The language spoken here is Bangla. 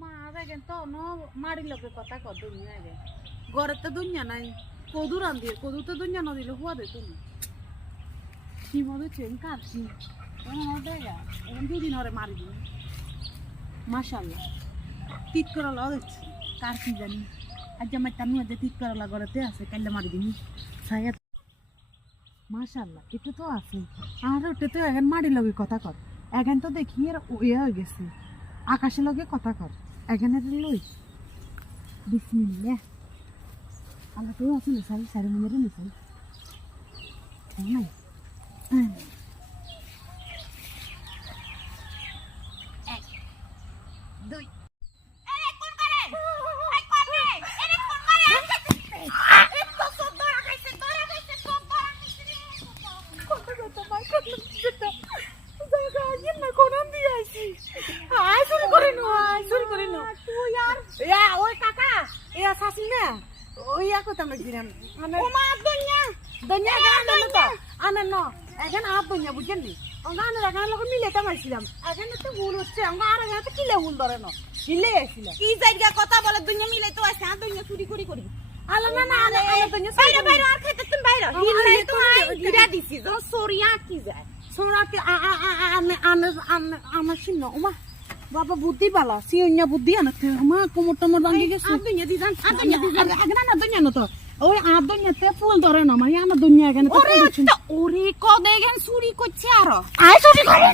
মা দেখেন তো মাড়ির লোকের কথা কত দুনিয়া আগে ঘরে তো দুনিয়া নাই কদু রান্ধি কদু তো দুনিয়া না দিলে হুয়া দে তুমি কি মনে চেন কাটছি দেখা এখন দুদিন হরে মারি দিন মাশাল্লাহ তিত করে লাও দেখছি কার কি জানি আজ আমার টানি আজ তিত করে লাগা ঘরেতে আছে কাইলে মারি দিন ছায়া মাশাল্লাহ একটু তো আছে আর ওটা তো এখন মাড়ির লগে কথা কর এখন তো দেখি আর ইয়ে হয়ে গেছে আকাশের লগে কথা কর এখানে লই বিসমিল্লাহ আল্লাহ তো আছে নিসাই সারি মিনিরে নিসাই নাই দুই আরে কোন করে এই কোন রে এরে কোন করে এত সব ধরা খাইছে সব ধরা খাইছে রে কত ভাই কত যেটা জায়গা আইন না কোন দিয়ে আইছি আই শুরু করে নো তুই यार ওই কাকা এ আসাসি না ওই কথা আমি দিলাম ও মা দুনিয়া গান তো আনা ন এখন আপ দুনিয়া বুঝেন নি গান গান লোক মিলে তামাইছিলাম এখন তো ভুল হচ্ছে আমরা আর গাতে কিলে ভুল ধরে ন হিলে আসিল কি জায়গা কথা বলে দুনিয়া মিলে তো আছে আর দুনিয়া চুরি করি আলা না না আলা দুনিয়া বাইরে আর খাইতে তুমি বাইরে হিলে তো গিরা দিছি তো সরিয়া কি যায় সোরাতে আমার শিন্ন ওমা বাবা বুদ্ধি বালা সিউন্যা বুদ্ধি আনতে মা কোমর টমর ভাঙি গেছে দুনিয়া দিদান আগে না দুনিয়া ন তো ওই আর দুনিয়াতে ফুল ধরে না মানে আমার দুনিয়া এখানে তো ওরে কদে গেন চুরি করছে আর আই চুরি করে